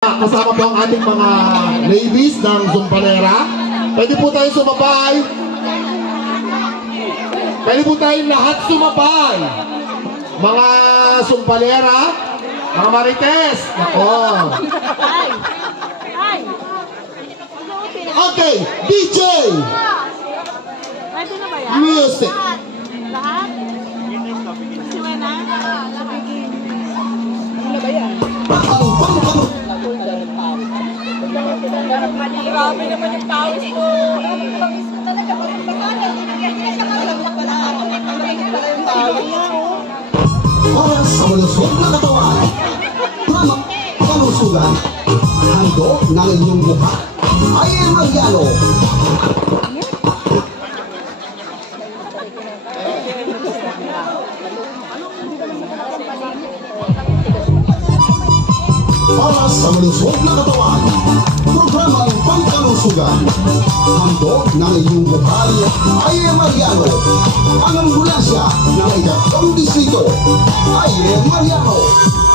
Kasama po ang ating mga ladies ng Zumpanera. Pwede po tayo sumabay. Pwede po tayong lahat sumabay. Mga Zumpanera, mga Marites. Ako. Okay, DJ. Pwede na ba yan? Music. Lahat? Siwa na? Ano na ba yan? Grabe naman yung pawis ko. Pawis ko talaga. Oras sa malusog na katawan. Tama, kalusugan. Handog ng inyong mukha. Ay Mariano. Oras sa malusog na katawan. Programang pangkalusugan. Handog ng inyong bukal ay Mariano. Ang ambulansya ng ikatlong distrito ay Mariano.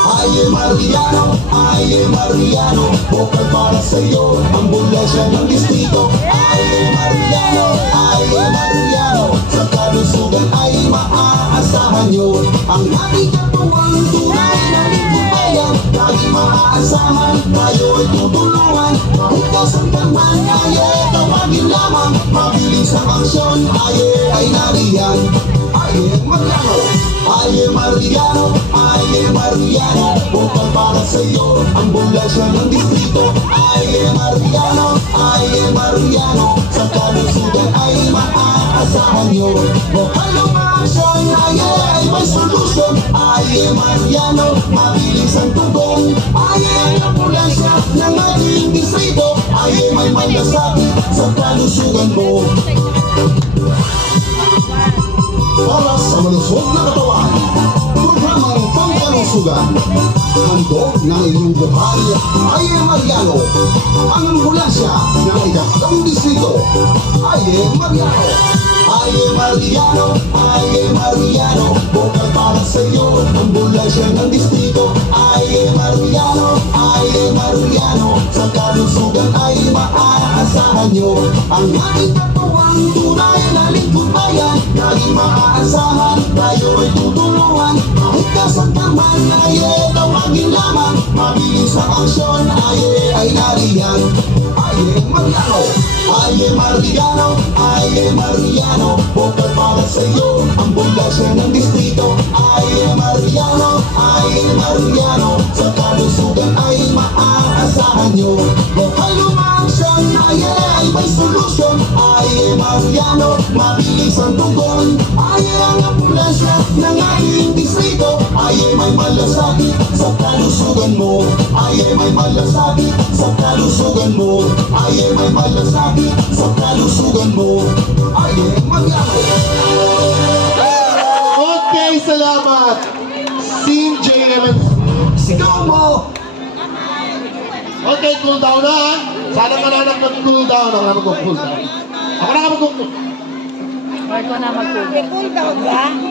Ay Mariano, ay Mariano. Bukal para sa iyo, ambulansya ng distrito ay Mariano. Ay Mariano, sa kalusugan ay maaasahan nyo. Ang ating katuwang tunay na lipubayan, lagi maaasahan, tayo ay tutulungan. Kahit kasan ka man, ay tawagin lamang. Mabilis ang aksyon, ay nariyan. Ay Mariano, ay Mariano, ay Mariano. Bukal para sa iyo, ambulansya ng distrito ay Mariano, ay Mariano. Sa kalusugan ay maaasahan nyo. Bukal lumasyon, ay may solusyon. Ay Mariano, mabilis ang tugong. Ay ambulansya ng ating distrito ay may malasakit sa kalusugan mo. Oras sa malusog na katawan. Programang pangkalusugan. Handog ng inyong bukal ay Mariano. Ang ambulansya ng ikatlong distrito ay Mariano. Ay Mariano, ay Mariano. Bukal para sa iyo, ambulansya ng distrito ay Mariano. Ay Mariano, sa kalusugan ay maaasahan nyo. Ang ating katuwang tunay na lingkod bayan, laging maaasahan, tayo ay tutulungan. Kahit kasan ka man, ay tawagin lamang. Mabilis ang aksyon, ay nariyan. Ay Mariano, ay Mariano, ay Mariano. Bukal para sa iyo, ambulansya ng distrito ay Mariano, ay Mariano. Sa kalusugan ay maaasahan nyo. Bukal lumaksyon, ay may solusyon. Ay Mariano, mabilis ang tugon. Ay ang ambulansya ng ating distrito ay may malasakit sa kalusugan mo. Ay may malasakit sa kalusugan mo. Ay may malasakit sa kalusugan mo. Ay Mariano. Okay, salamat. Scene J11. Sigaw mo! Okay, cool down na. Sana mananak mag-cool down. Ako na mag-cool down. Ako na mag-cool down. Marco na mag-cool. Cool down ba?